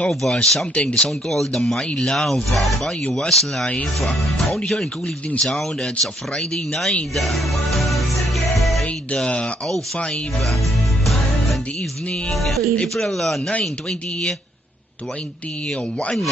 of something, the song called My Love by Westlife. Only here in Cool Evening Sound. It's a Friday night, 8:05 in the evening, April 9, 2021.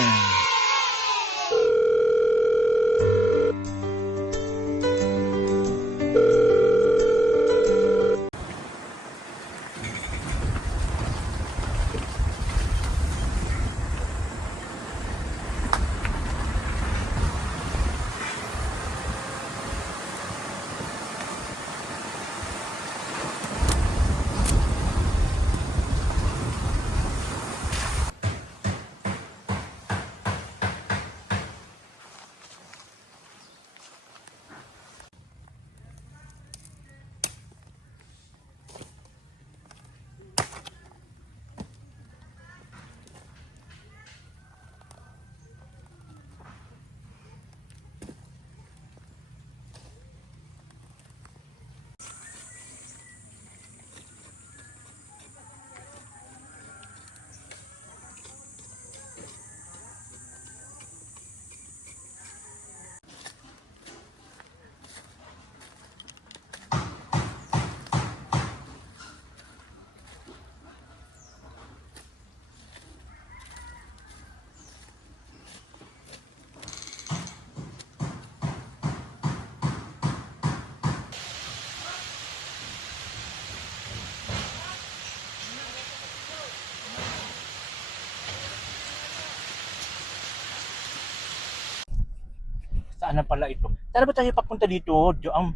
Saan na pala ito? Saan ba tayo papunta dito, Joam?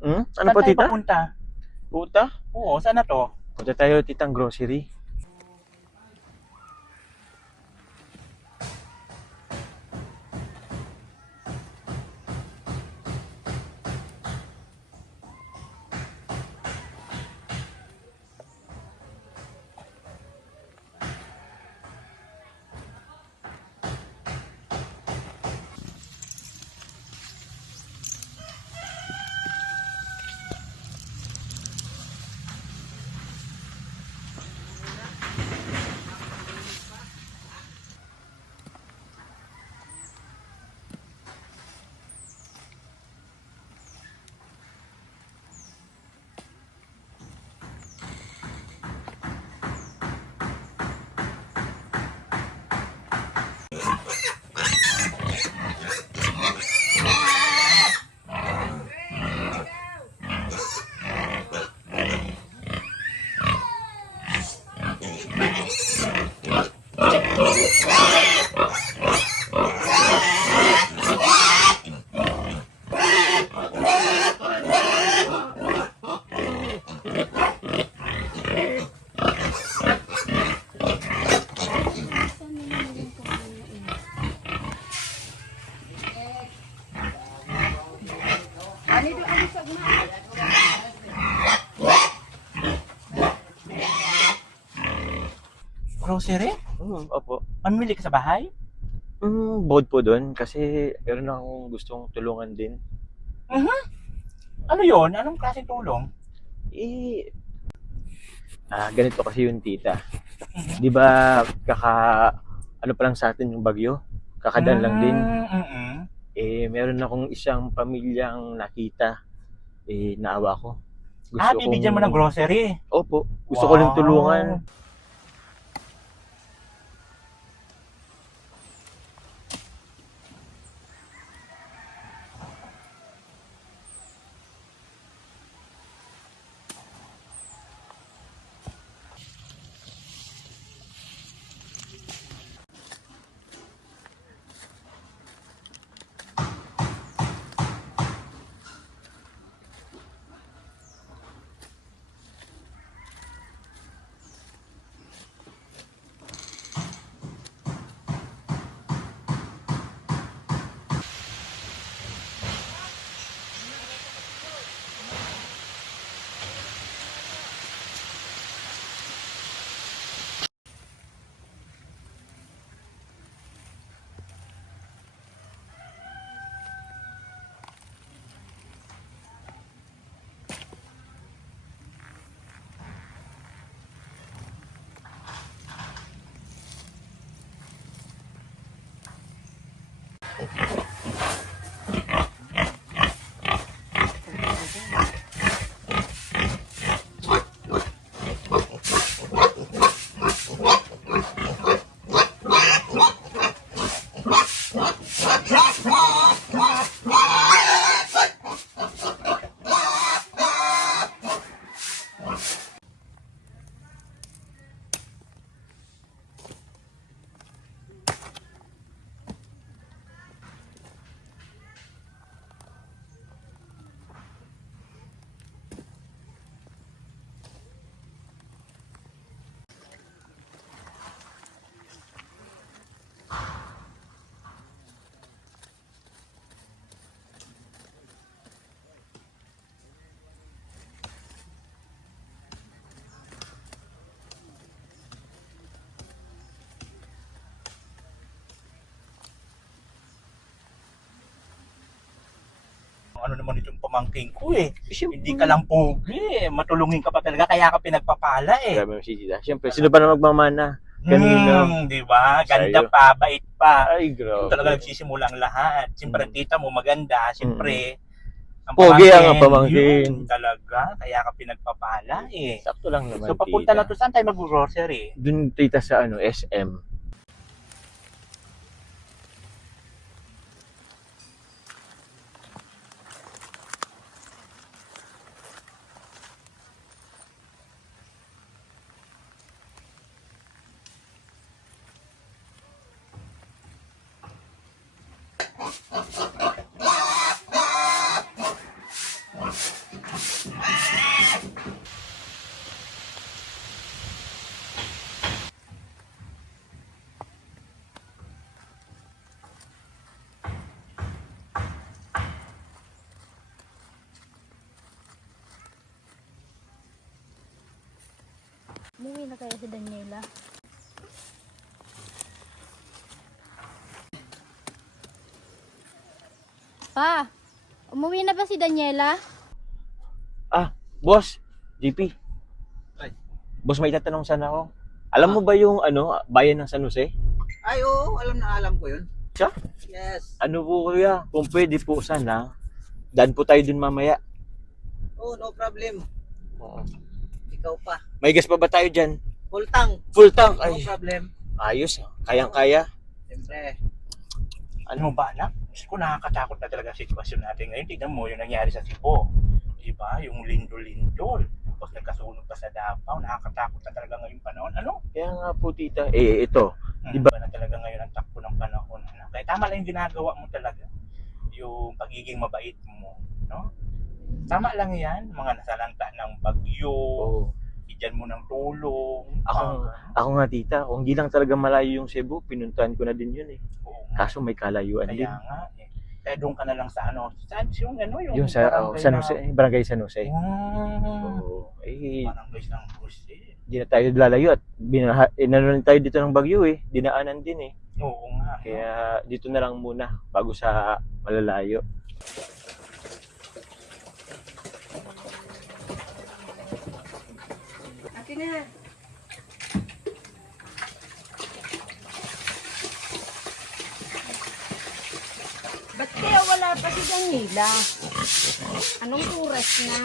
Ano Saan po, tayo tita? papunta? Puta? Oo, saan na to? Punta tayo, titang grocery. Grocery? Opo. Mamili ka sa bahay? Bukod po doon kasi meron akong gustong tulungan din. Ano yon? Anong klaseng tulong? Eh, ganito kasi yung tita. Di ba ano pa lang sa atin yung bagyo? Kakadaan lang din. Meron akong isang pamilyang nakita. Naawa ko. Bibigyan mo ng grocery? Opo. Gusto ko lang tulungan. naman itong pamangking ko eh. Siyempre, Hindi ka lang pogi eh. Matulungin ka pa talaga, kaya ka pinagpapala eh. Grabe mo si tita. Siyempre, sino ba na magmamana? Kanino? Di ba? Ganda Sa'yo. pa, bait pa. Ay, Yung grabe. talaga nagsisimula ang lahat. Siyempre, tita mo maganda. Siyempre, ang Pogi ang pamangkin. yun talaga, kaya ka pinagpapala eh. Sakto lang naman, So, papunta tita. na to, saan tayo mag-grocery? Dun, tita, sa SM. Umuwi na kaya si Daniela? Pa, umuwi na ba si Daniela? Boss, JP. Ay. Boss, may tatanong sana ako. Alam mo ba yung bayan ng San Jose? Ay, oo, alam ko yun. Siya? Yes. Ano po kuya, kung pwede po sana, daan po tayo dun mamaya. Oh, no problem. Ikaw pa. May gas pa ba tayo dyan? Full tank. Full tank. No Ay, problem. ayos. Kayang-kaya. Siyempre. Ano ba anak? Diyos ko, nakakatakot na talaga ang sitwasyon natin ngayon. Tignan mo yung nangyari sa Cebu. Diba? Yung lindol-lindol. Tapos nagkasunog pa sa Davao. Nakakatakot na talaga ngayong panahon. Ano? Kaya nga po tita. Ito. Diba na talaga ngayon ang takbo ng panahon? Ano? Kaya tama lang yung ginagawa mo talaga. Yung pagiging mabait mo. No? Tama lang yan. Mga nasalanta ng bagyo. Oo. Bigyan mo ng tulong. Ako nga tita, kung hindi lang talaga malayo yung Cebu, pinuntahan ko na din yun eh. Oo. Kaso may kalayuan din. Kaya nga eh. Kaya doon ka na lang sa ano. Saan yung ano? Yung sa barangay San na- Jose, Barangay San Jose. Ah, Oo. barangay San Jose. Di na tayo lalayo at inano tayo dito ng Bagyo eh. Dinaanan din eh. Oo nga. Kaya dito na lang muna bago sa malalayo. Akin na. Ba't kaya wala pa si Daniela? Anong oras na?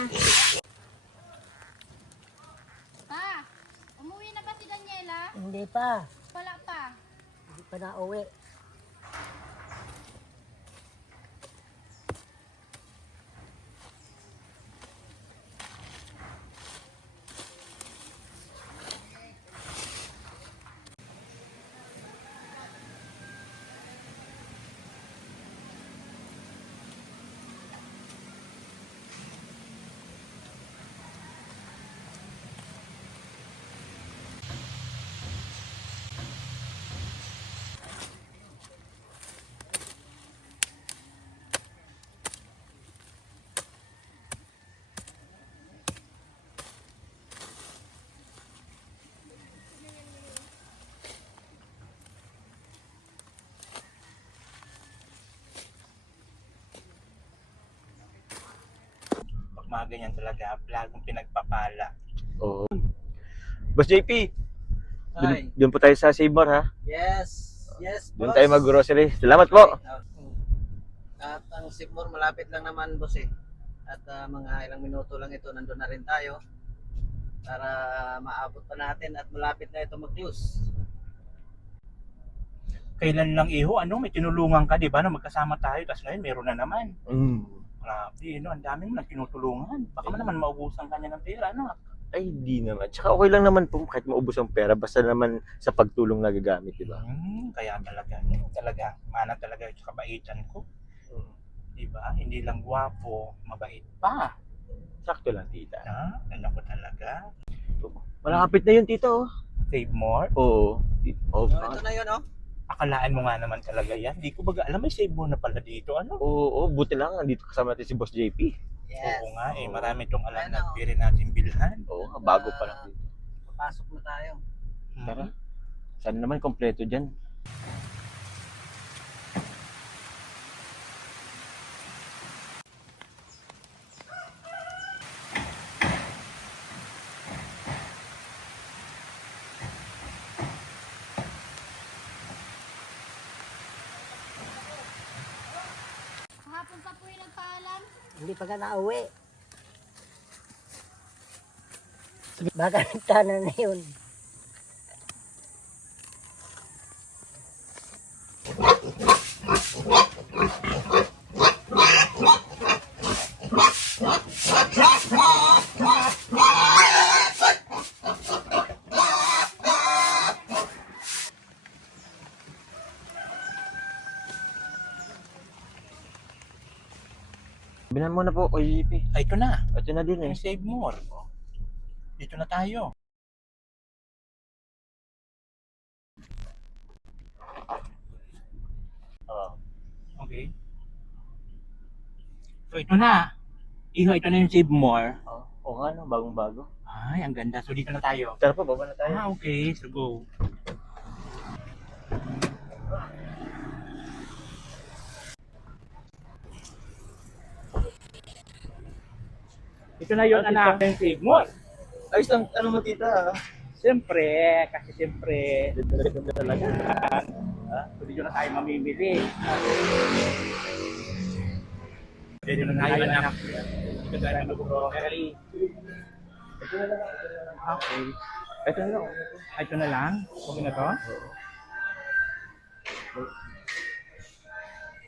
Pa, umuwi na ba si Daniela? Hindi pa. Wala pa. Hindi pa na uwi. Pag mga ganyan talaga, lagong pinagpapala. Oo. Boss JP, Ay. doon po tayo sa Save More ha. Yes. Yes, Doon boss. tayo mag-grocery. Salamat po. At ang Sipmore malapit lang naman, boss eh. At mga ilang minuto lang ito, nandun na rin tayo. Para maabot pa natin at malapit na ito mag-close. Kailan lang iho, ano, may tinulungan ka, di ba, na magkasama tayo, tapos ngayon meron na naman. Grabe, no, ang dami mo nang tinutulungan. Baka naman maubusan ka niya ng pera, ano? Ay, di naman. Tsaka okay lang naman po kahit maubos ang pera. Basta naman sa pagtulong nagagamit, di ba? Kaya talaga, mana talaga yung kabaitan ko. Mm. Di ba? Hindi lang gwapo, mabait pa. Sakto lang, tita. Ha? Ano ko talaga? Malapit na yun, tito. Save more? Oo. Oh, ito na yun, oh. Akalaan mo nga naman talaga yan. Hindi ko baga, alam, may save more na pala dito. Ano? Oo, buti lang. Andito kasama natin si Boss JP. Yes. Oo nga, Oo. marami tong alam Ayan, na oh. pwede natin bilhan. Oo, bago pa lang dito. Papasok na tayo. Tara. Sana naman kompleto dyan. Hindi pa ka nauwi. Baka nagtanan na yun. Binan mo na po, OGP. Ay, ito na. Ito na din eh. Yung Save More. Dito na tayo. Okay. So, ito na. Iho, ito na yung Save More. Oo nga, no? Bagong-bago. Ay, ang ganda. So, dito na tayo. Tara po, baba na tayo. Okay. So, go. Ito na yun, anak. Yung Save More. Ayos lang, ano mo tita? Siyempre, kasi siyempre, Ganda talaga. so dito na tayo mamimili. Dito na tayo, anak. Dito na tayo mag-grocery. Ito na lang. Okay. Ito na lang. Ay, ito na lang? Okay na to?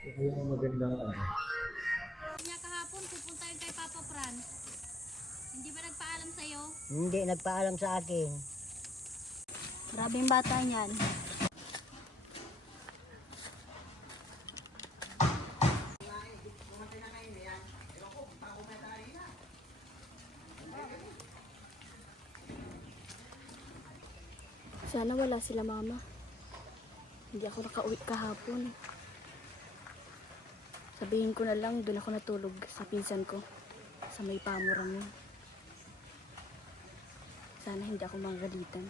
Ito yung magandang ano. Kanya kahapon, pupunta yun kay Papa Fran. Hindi ba nagpaalam sa'yo? Hindi nagpaalam sa akin. Grabe yung bata niyan. Sana wala sila mama. Hindi ako nakauwi kahapon. Sabihin ko na lang, doon ako natulog sa pinsan ko. Sa may pamurang yun. Sana hindi ako magalitan.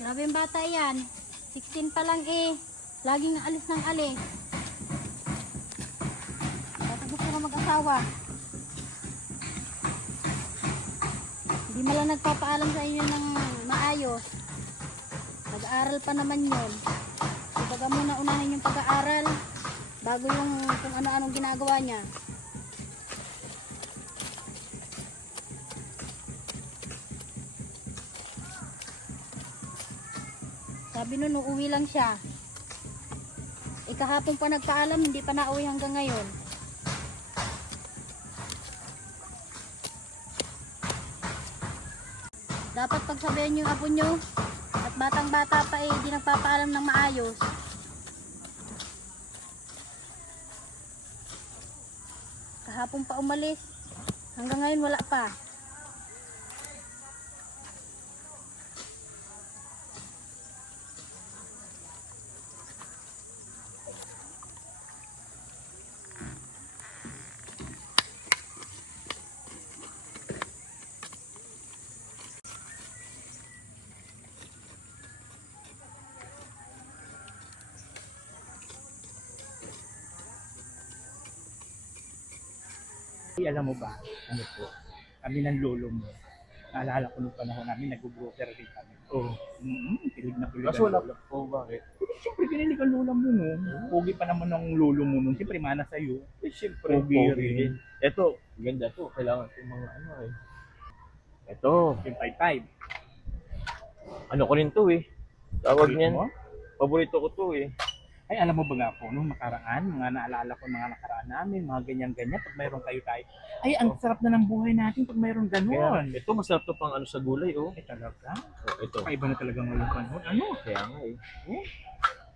Grabe yung bata yan. 16 pa lang eh. Laging alis ng alis. Bata gusto na mag-asawa. Hindi mo lang nagpapaalam sa inyo ng maayos. Nag-aaral pa naman yun. Ibaga muna unahin yung pag-aaral bago yung kung ano-anong ginagawa niya. Sabi nun, uuwi lang siya. Kahapon pa nagpaalam, hindi pa nauwi hanggang ngayon. Dapat pagsabihin yung apo nyo, at batang-bata pa eh, hindi nagpapaalam ng maayos. Kahapon pa umalis, hanggang ngayon wala pa. Alam mo ba, ano po, kami ng lolo mo. Naalala ko nung panahon namin, nag-grocery rin kami. Oo. Kilig na kilig. Kaso wala. Oo, bakit? Siyempre, kinilig ang lola mo no. Pogi pa naman ng lolo mo nun. Siyempre, mana sa'yo. Eh, siyempre, Pogi pogi rin. rin. Ito, ganda to. Kailangan itong mga ano eh. Ito, Yung 5-5. ano ko rin to eh. Tawag Favorite niyan. mo? Paborito ko to eh. Ay, alam mo ba nga po, nung nakaraan, mga naalala ko mga nakaraan namin, mga ganyan-ganyan, pag mayroon kayo tayo. Ay, ang sarap na ng buhay natin pag mayroon Kaya, ganun. ito masarap to pang ano sa gulay oh. Ay, talaga? Oh, ito. Kaiba na talaga ngayon panahon. Ano? Kaya nga eh.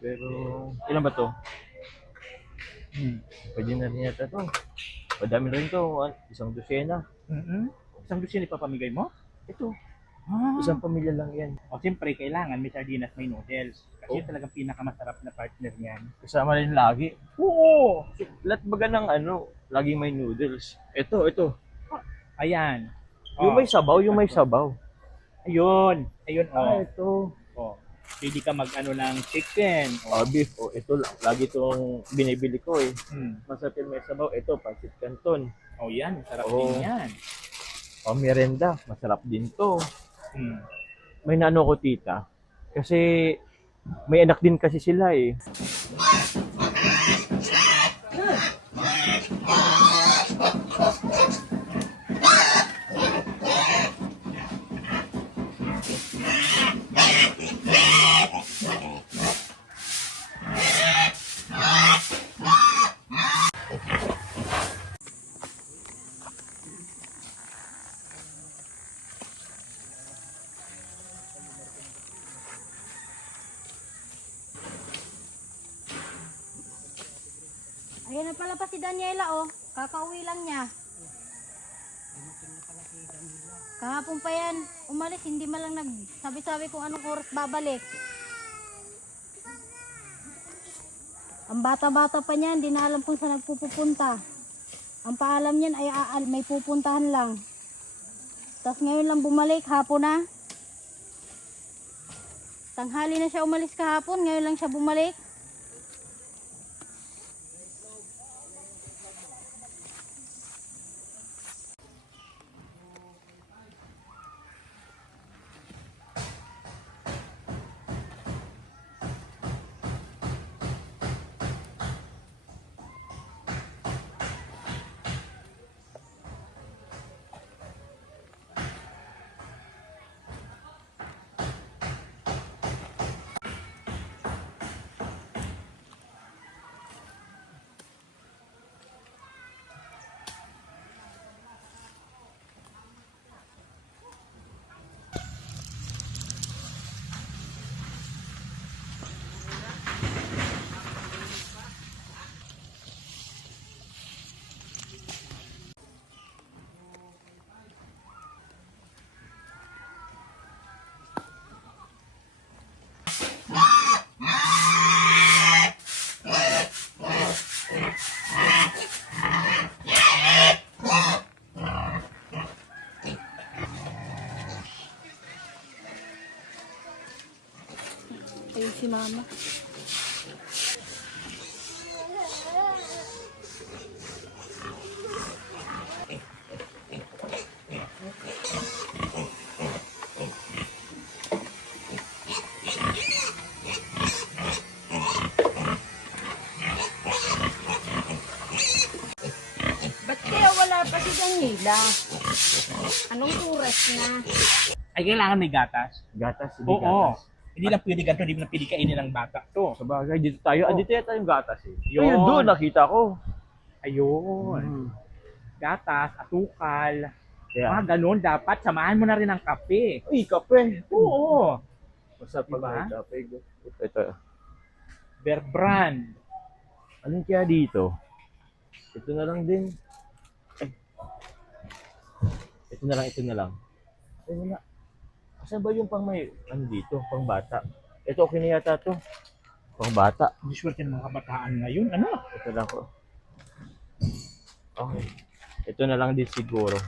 Pero, ilan ba to? Pwede na rin yata to. Madami rin to. Isang dosena. Isang gusto ni papamigay mo? Ito. Ah. Isang pamilya lang yan. O, siyempre, kailangan may sardinas, may noodles. Kasi Oh. yun talagang pinakamasarap na partner niyan. Kasama rin lagi. Oo! Lahat baga ng ano, laging may noodles. Ito. Ayan. Yung may sabaw, yung may sabaw. Ayun. Ayun, oh. Ito. Oh. Pwede ka mag-ano ng chicken. Oh. Beef. Oh, ito lang. Lagi itong binibili ko eh. Masarap yung may sabaw. Ito, pancit canton. Oh, yan. Sarap Oh. din yan. O, merenda. Masarap din to. Hmm. May naano ko tita. Kasi may anak din kasi sila eh. Ayan na pala pa si Daniela, oh. Kakauwi lang niya. Kahapon pa yan. Umalis, hindi man lang nagsabi-sabi kung anong oras babalik. Ang bata-bata pa niyan, hindi na alam kung saan nagpupunta. Ang paalam niyan ay may pupuntahan lang. Tapos ngayon lang bumalik, hapon na. Tanghali na siya umalis kahapon, ngayon lang siya bumalik. Ayun si mama. Ba't kaya wala pa si Daniela? Anong oras na? Ay, kailangan may gatas. Gatas, hindi Oo. gatas. Hindi lang pwede ganito, hindi lang pwede kainin ng bata to. Sa bagay, dito tayo. Oh. Dito yata yung gatas eh. Yun. Ayun, doon nakita ko. Ayun. Gatas, asukal. Kaya, Mga ganun, dapat samahan mo na rin ng kape. uy, kape. Oo. Masarap pag Diba? may kape. Ito. Bear Brand. Anong kaya dito? Ito na lang din. Ay. Ito na lang. Ay, wala. Saan ba yung pang may, ano dito, pang bata? Ito, okay na yata to. Pang bata. Hindi swerte ng mga kabataan ngayon. Ano? Ito lang ko. Okay. Ito na lang din siguro.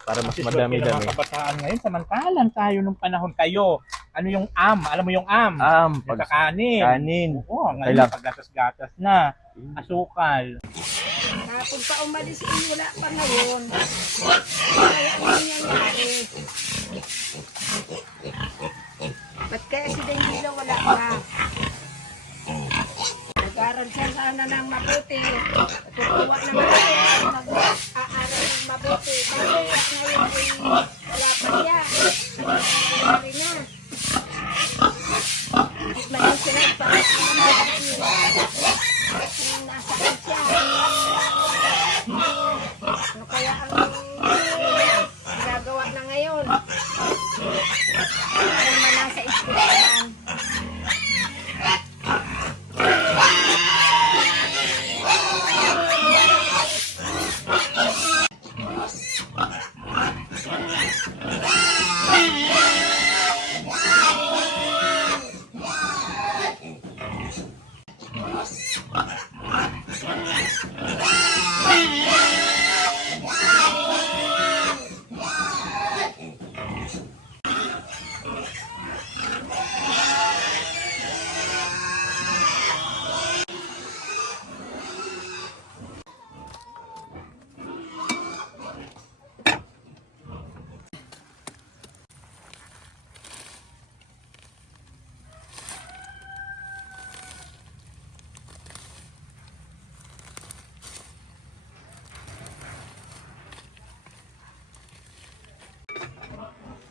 Para mas Kasi swerte ng madami-dami. mga kabataan ngayon. Samantalang tayo nung panahon kayo. Ano yung am? Alam mo yung am? Yung Pag kakanin. kanin. Oo, ngayon Kailang- paggatas-gatas na. Asukal. Kapag pa umalis, wala pa ngayon. Kaya ano nangyayari? Ba't kaya si Daniela wala pa? Nag-aaral siya sana ng mabuti. Tutuwa naman siya. Nag-aaral ng mabuti. Bakit ngayon ay wala pa siya? Nangyayari na. Mayon siya nagpapakita. Nung nasakit siya. Ano kaya ang ginagawa na ngayon? Kung man nasa ispitan.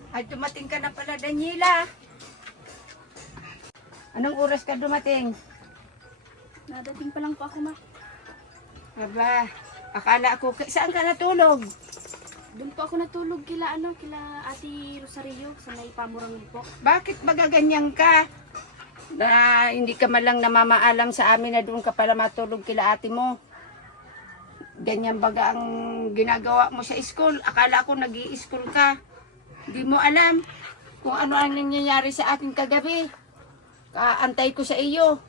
Ay, dumating ka na pala, Daniela. Anong oras ka dumating? Nadating pa lang po ako, ma. Aba, akala ko, saan ka natulog? Doon po ako natulog kila Ate Rosario sa may pamurang po. Bakit magaganyan ka? Na hindi ka man lang namamaalam sa amin na doon ka pala matulog kila ate mo. Ganyan baga ang ginagawa mo sa school. Akala ko nag-i-school ka. Hindi mo alam kung ano ang nangyayari sa akin kagabi. Kaantay ko sa iyo.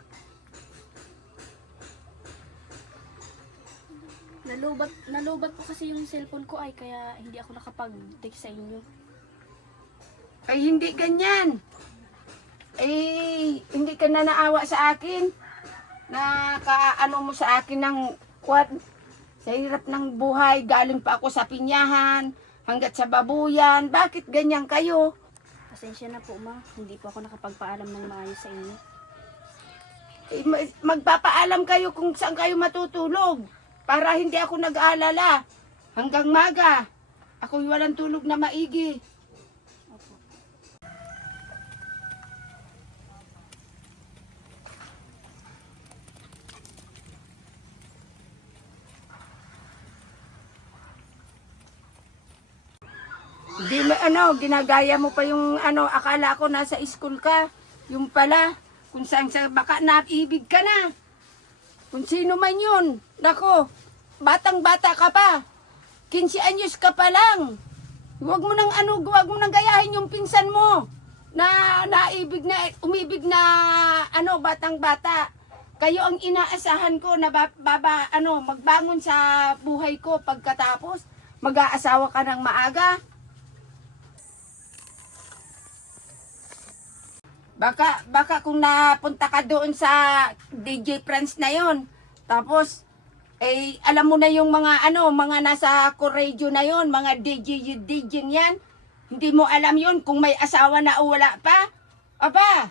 Nalubat po kasi yung cellphone ko ay kaya hindi ako nakapag-text sa inyo. Ay hindi ganyan. Ay hindi ka na naawa sa akin. Na kaano mo sa akin ng sa hirap ng buhay. Galing pa ako sa pinyahan hanggat sa babuyan. Bakit ganyan kayo? Pasensya na po ma, hindi po ako nakapagpaalam ng maayos sa inyo. Eh, magpapaalam kayo kung saan kayo matutulog. Para hindi ako nag-aalala. Hanggang maga. Ako'y walang tulog na maigi. Opo. Di mo, ginagaya mo pa yung akala ko nasa school ka. Yung pala, kung saan sa baka naibig ka na. Kung sino man yun. Nako, batang-bata ka pa. 15 anyos ka pa lang. Huwag mo nang gayahin yung pinsan mo. Na umibig na batang-bata. Kayo ang inaasahan ko na magbangon sa buhay ko pagkatapos mag-aasawa ka ng maaga. Baka kung napunta ka doon sa DJ Friends na yon, tapos alam mo na yung mga nasa radio na yon, mga DJ yan, hindi mo alam yon kung may asawa na o wala pa. Aba,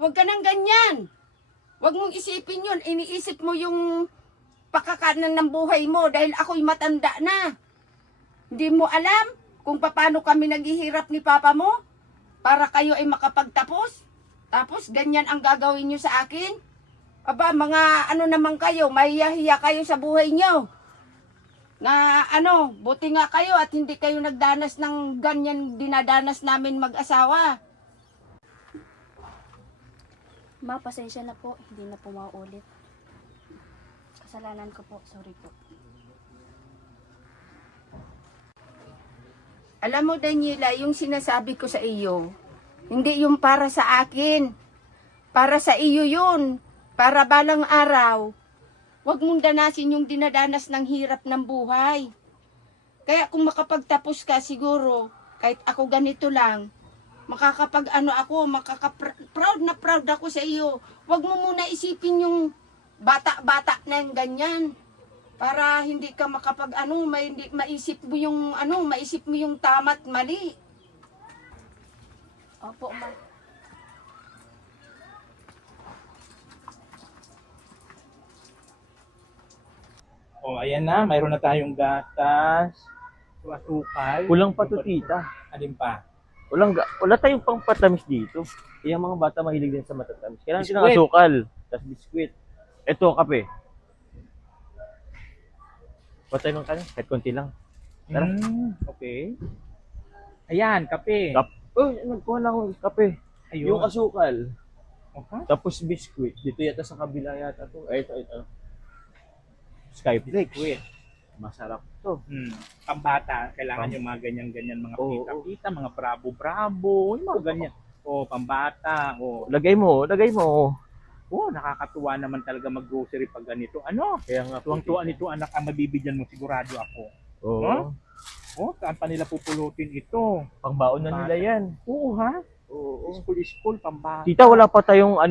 wag ka nang ganyan. Wag mong isipin yun, iniisip mo yung pakakanan ng buhay mo dahil ako'y matanda na. Hindi mo alam kung paano kami naghihirap ni papa mo para kayo ay makapagtapos. Tapos, ganyan ang gagawin nyo sa akin? Aba, mga naman kayo, mahiya-hiya kayo sa buhay nyo. Buti nga kayo at hindi kayo nagdanas ng ganyan dinadanas namin mag-asawa. Ma, pasensya na po, hindi na po mauulit. Kasalanan ko po, sorry po. Alam mo, Daniela, yung sinasabi ko sa iyo, hindi yung para sa akin. Para sa iyo yun. Para balang araw, wag mong danasin yung dinadanas ng hirap ng buhay. Kaya kung makapagtapos ka siguro, kahit ako ganito lang, proud ako sa iyo. Wag mo muna isipin yung bata-bata na yung ganyan. Para hindi ka maisip mo yung tama at mali. Opo, ma. O, ayan na. Mayroon na tayong gatas. Asukal. Kulang pa to, tita. Alin pa? Wala tayong pang patamis dito. Yung mga bata mahilig din sa matatamis. Kailangan Biskwit. ng asukal, tas biskwit. Ito, kape. Patay ng kanin, kahit konti lang. Tara. Okay. Ayan, kape. Nagkuha lang ako ng kape. Ayun. Yung asukal, Okay. tapos biskwit. Dito yata sa kabila yata to. Ito. Skyflakes. Biskwit. Masarap to. Pambata, kailangan yung mga ganyan-ganyan, mga Oo. pita-pita, mga bravo-bravo, yung mga ganyan. O, pambata. O, Lagay mo. nakakatuwa naman talaga mag-grocery pag ganito. Kaya nga, Tuwang-tuwa nito anak ang mabibigyan mo, sigurado ako. Oo. Huh? O, saan pa nila pupulutin ito? Pangbaon na nila yan. Oo, ha? Oo. School, pambata. Tita, wala pa tayong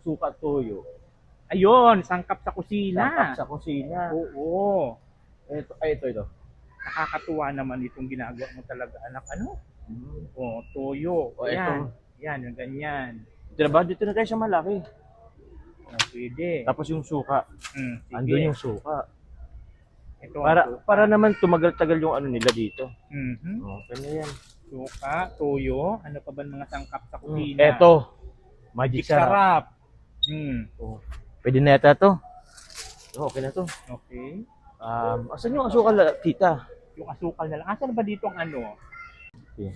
suka toyo. Ayun, sangkap sa kusina. Sa kusina. Oo. Ito. Nakakatuwa naman itong ginagawa mo talaga, anak. O, toyo. O, Yan. Yan, yung ganyan. Dito na tayo sa malaki. O, pwede. Tapos yung suka. Sige. Andun yung suka. Ito ang Para naman tumagal-tagal yung nila dito. Mhm. Okay na yan. Suka, toyo, ano pa ba mga sangkap sa kusina? Eto. Magic sarap. Sarap. Pwede na yata to. Okay na to. Okay. Asan yung asukal, tita? Yung asukal na lang. Asan na ba dito ang ano? Okay.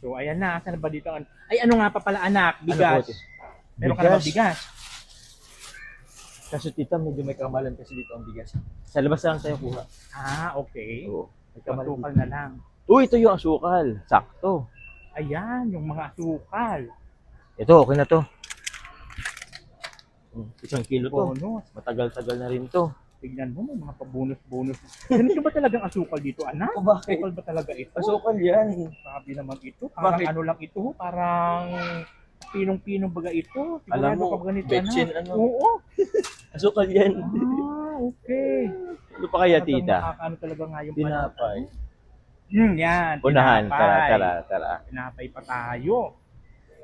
So, ayan na. Asan na ba dito ang... Ay, ano nga pa pala, anak? Bigas. Ano po, Meron ka na ba bigas? Kaso tita, medyo may kamalan kasi dito ang bigas. Sa labas lang tayo kuha. Okay. Oo. May kamalan Asukal dito. na lang. Ito yung asukal. Sakto. Ayan, yung mga asukal. Ito, okay na to. 1 kilo to. Bonus. Matagal-tagal na rin to. Tignan mo, may mga pa-bonus-bonus. Ganito ba talagang asukal dito, anak? O bakit? Asukal ba talaga ito? Asukal yan. Sabi naman ito. Parang Bakit? ano lang ito, parang pinong-pinong baga ito. Sigurado Alam mo, ka ba ganito, betsin, anak? ano? Oo. Asukal yan. Okay. Ano pa kaya, Talagang tita? nakakaano talaga nga yung Tinapay. Yan. Unahan. tinapay. Tara. Tinapay pa tayo.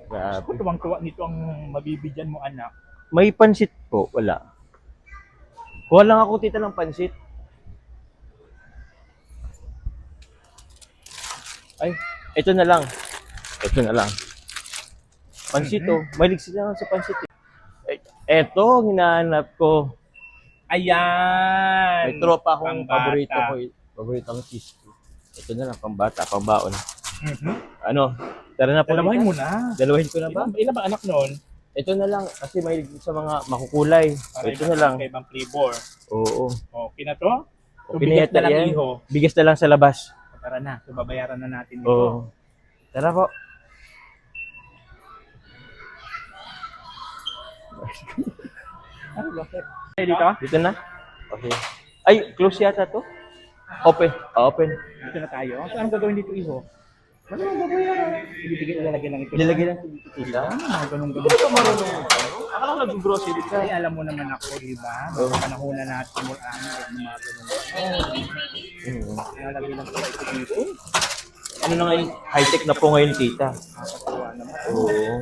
Grabe. Kung tuwang-tuwa nito ang mabibigyan mo, anak. May pansit po. Wala. Kuha lang ako, tita, ng pansit. Ay, ito na lang. Pansit, oh. Mahilig sila sa pansit. Eto, hinahanap ko. Ayan. May tropa akong Pambata. paborito ang cheese. Ito na lang, pambata, pambaon. Mhm. Ano? Tara na po. Dalawahin tita. mo na. Dalawahin ko na ba? Ilan ba anak noon? Ito na lang, kasi mahilig sa mga makukulay. Para Ito na lang. ibang flavor. Oo. Okay na to? So, Okay na bigas yata na lang, yan. iho. Bigas na lang sa labas. Tara na. So, babayaran na natin ito. Oo. Tara po. Ano ba? Dito? Dito na? Okay. Ay, close yata to? Open. Open. Dito na tayo. So, anong gagawin dito, iho? Wala nang babayaran. Ibibigay ilalagay lang ito. Nilagay lang dito, tita. Mga ganun-ganun. Ito marunong. Akala ko nag-grocery ka. Ay, alam mo naman ako, di ba? Mga panahon na natin mo mga ganun. Ilalagay lang pala ito dito. Ano na ngayon? High-tech na po ngayon, tita. Nakakatuwa naman. Oo.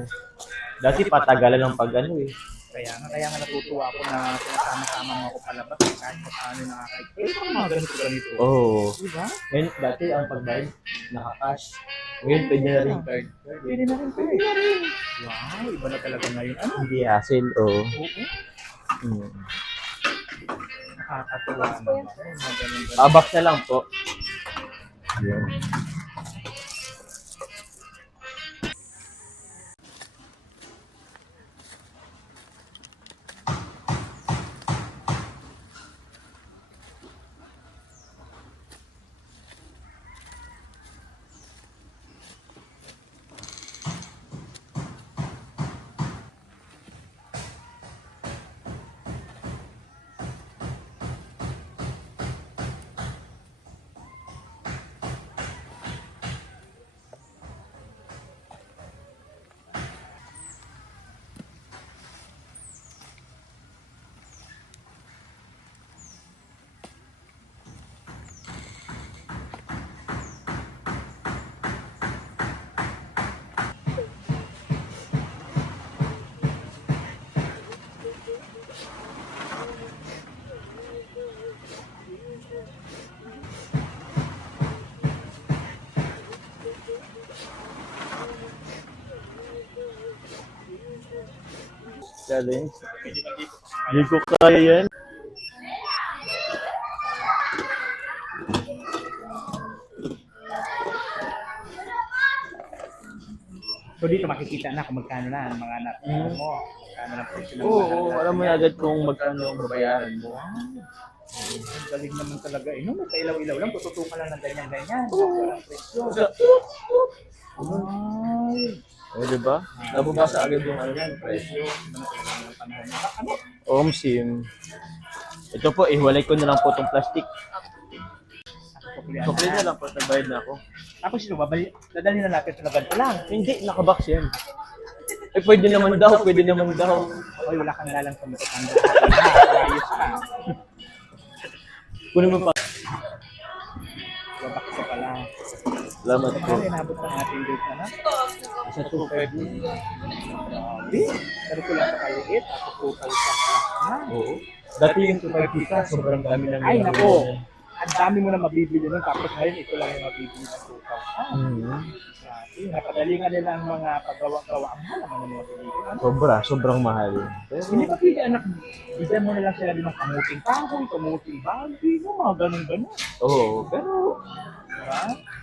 Dati patagalan ng pag-ano eh. Kaya nga natutuwa ako na sinasama-sama mo ako palabas kahit pa paano nakakaita. Eh, parang mga ganito. Oo. Diba? Ngayon, dati ang pagbayad, naka-cash. Ngayon, pwede na rin card. Pwede na rin. Wow, iba na talaga ngayon. Ano? Hindi hassle, oo. Oo. Hmm. Nakakatuwa naman. Mga ganun-ganun. Abak na lang po. Yan. Challenge. Hindi ko kaya yan. So dito makikita na kung magkano na ang mga anak mo. Magkano na presyo ng Oo, mga alam mo na agad kung magkano ang babayaran mo. Ang galing naman talaga. Eh, no, may pailaw-ilaw lang. Tututukan lang ng ganyan-ganyan. Walang presyo. Ay. O, diba? Nababasa agad yung ano yan, presyo. Omsim. Ito po, ihiwalay ko na lang po itong plastic. Sukli na lang po, nagbayad na ako. Tapos ito, dadalhin na natin ito na ganito lang. Hindi, nakabox yan. Eh, pwede naman daw, pwede naman daw. Oy, wala kang lalang sa mga tanda. Ayos ka. Kunin mo pa. Wabak ka pala. Salamat po. Ano inabot ng ating date na na? Sa 2.5. Grabe. Pero ko lang sa kaliit. Tapos total sa na. Oo. Dati yung 2.5 kita, sobrang dami ng Ay, nako. Ang dami mo na mabibili nun. Tapos ngayon, ito lang yung mabibili ng 2,000. Grabe. Napadalingan nila ang mga paggawa-gawa. Ang mahal naman yung mga pinili. Sobrang mahal. Hindi pa pili, anak. Bigyan mo na lang sila din ng kamuting kahoy, kamuting bagay, no? Mga ganun-ganun. Oo, pero Diba?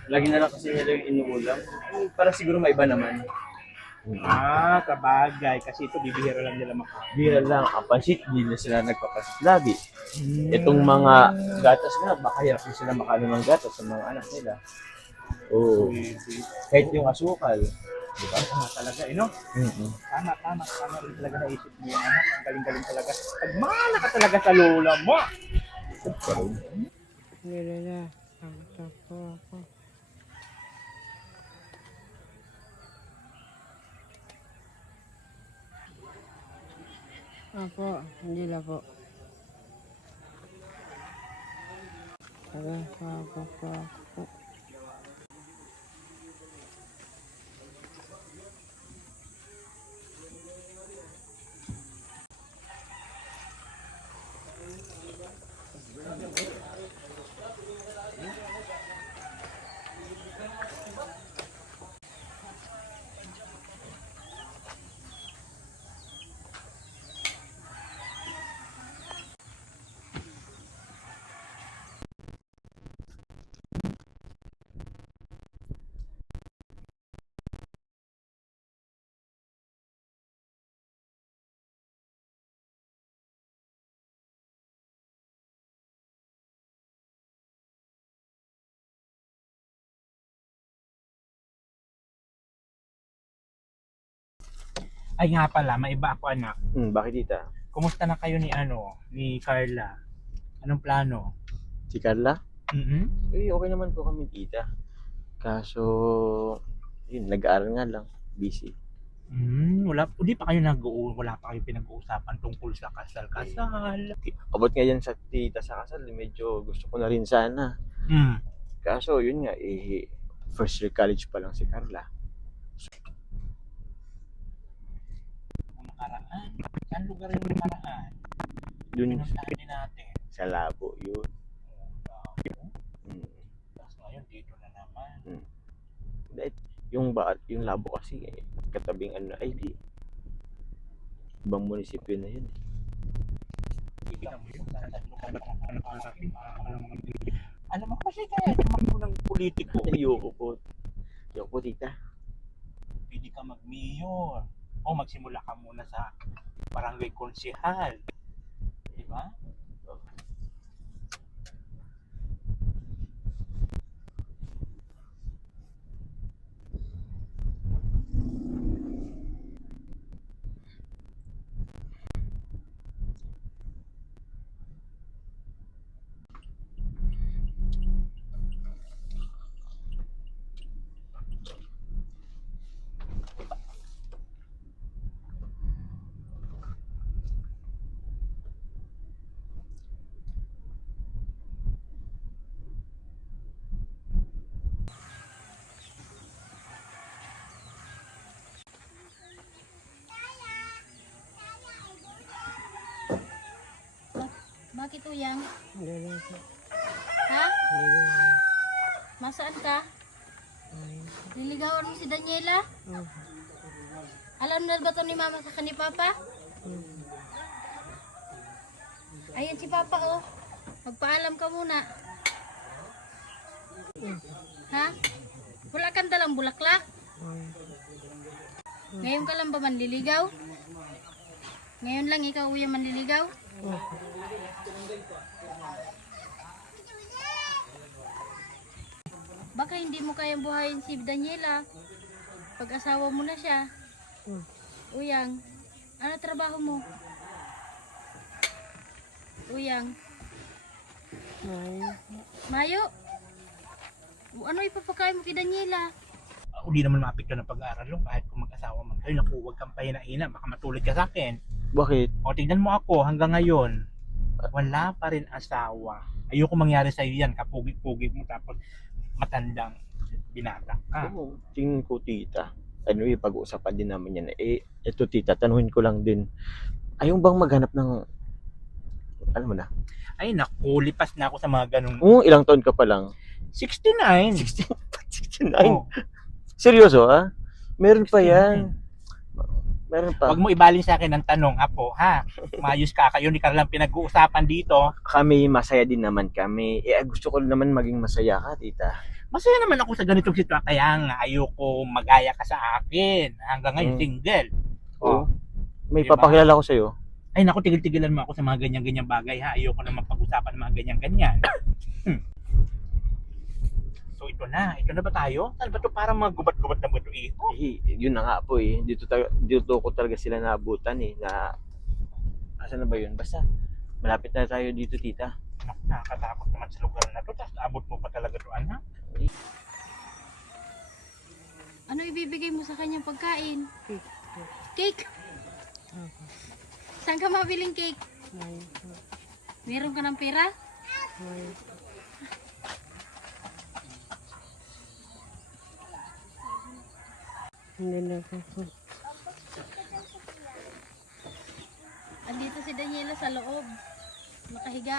lagi na lang kasi nila yung inuulam. Para siguro maiba naman. Kabagay. Kasi ito, bibihira lang nila makain. Bira lang, ang pansit, hindi na sila nagpapasit lagi. Itong mga gatas na, baka hirap na sila makano ng gatas sa mga anak nila. Oo. Kahit yung asukal. Di ba? Tama talaga, no? Mm-mm. Tama rin talaga naisip mo yung anak. Ang galing-galing talaga. Pagmana ka talaga sa lola mo. Apo, hindi na po. Ako. Ay nga pala, maiba ako anak. Bakit tita? Kumusta na kayo ni Carla? Anong plano? Si Carla? Mm-hmm. Okay naman po kami tita. Kaso, yun, nag-aaral nga lang. Busy. Hindi pa kayo wala pa kayo pinag-uusapan tungkol sa kasal-kasal. Abot nga yan sa tita sa kasal, medyo gusto ko na rin sana. Kaso, yun nga, first year college pa lang si Carla. Nakaraan. Saan lugar yung nakaraan? Dun Pinuntahan din natin. sa labo, yun. Tapos ngayon, dito na naman. Yung labo kasi, katabing di. Ibang munisipyo na yun. Tignan mo yun. Alam mo kasi kaya naman mo ng politiko. Ayoko po, tita. Pwede ka mag-mayor. O magsimula ka muna sa barangay konsehal. Diba? Bakit uyang? Hindi na po. Ha? Hindi na. Masaan ka? Liligawan mo si Daniela? Alam na ba to ni mama sa ni papa? Ayun si papa oh. Magpaalam ka muna. Ha? Wala kang dalang bulaklak? Ngayon ka lang ba manliligaw? Ngayon lang ikaw uyang manliligaw? Baka hindi mo kayang buhayin si Daniela pag asawa mo na siya. Uyang, ano trabaho mo? Uyang. Mayo. Ano ipapakain mo kay Daniela? Hindi naman maapekto ng pag-aaral mo kahit kung mag-asawa man. Ay naku, huwag kang pahina-hina. Baka matulad ka sa akin. Bakit? O tignan mo ako hanggang ngayon. Wala pa rin asawa. Ayoko mangyari sa iyo yan. Kapugit-pugit mo tapos matandang binata ka. Tingin ko tita. Anyway, pag-uusapan din namin yan. Eto tita, tanuhin ko lang din. Ayaw bang maghanap ng, ano mo na? Ay naku, lipas na ako sa mga ganung... Ilang taon ka pa lang? 69. 69. Oh. Seryoso ha? Meron pa 69. yan. Meron pa. Huwag mo ibalin sa akin ng tanong, Apo, ha? Mayos ka kayo, hindi ka lang pinag-uusapan dito. Kami, masaya din naman kami. Gusto ko naman maging masaya ka, tita. Masaya naman ako sa ganitong sitwasyon, kaya nga ayoko magaya ka sa akin. Hanggang ngayon, single. Oo. May Diba? papakilala ko sa'yo. Ay naku, tigil-tigilan mo ako sa mga ganyan-ganyan bagay, ha? Ayoko na mapag-usapan ng mga ganyan-ganyan. So ito na ba tayo? Saan ba ito parang mga gubat-gubat na buto iho? Yun na nga po eh. Dito ko talaga sila naabutan eh. Asan na ba yun? Basta, malapit na tayo dito, tita. Naku, nakakatakot naman sa lugar na to. Tapos abot mo pa talaga ito, anak. Ano ibibigay mo sa kanyang pagkain? Cake? Saan ka mabiling cake? Ngayon po. Meron ka ng pera? Ngayon po. Hindi na po. Andito si Daniela sa loob. Nakahiga.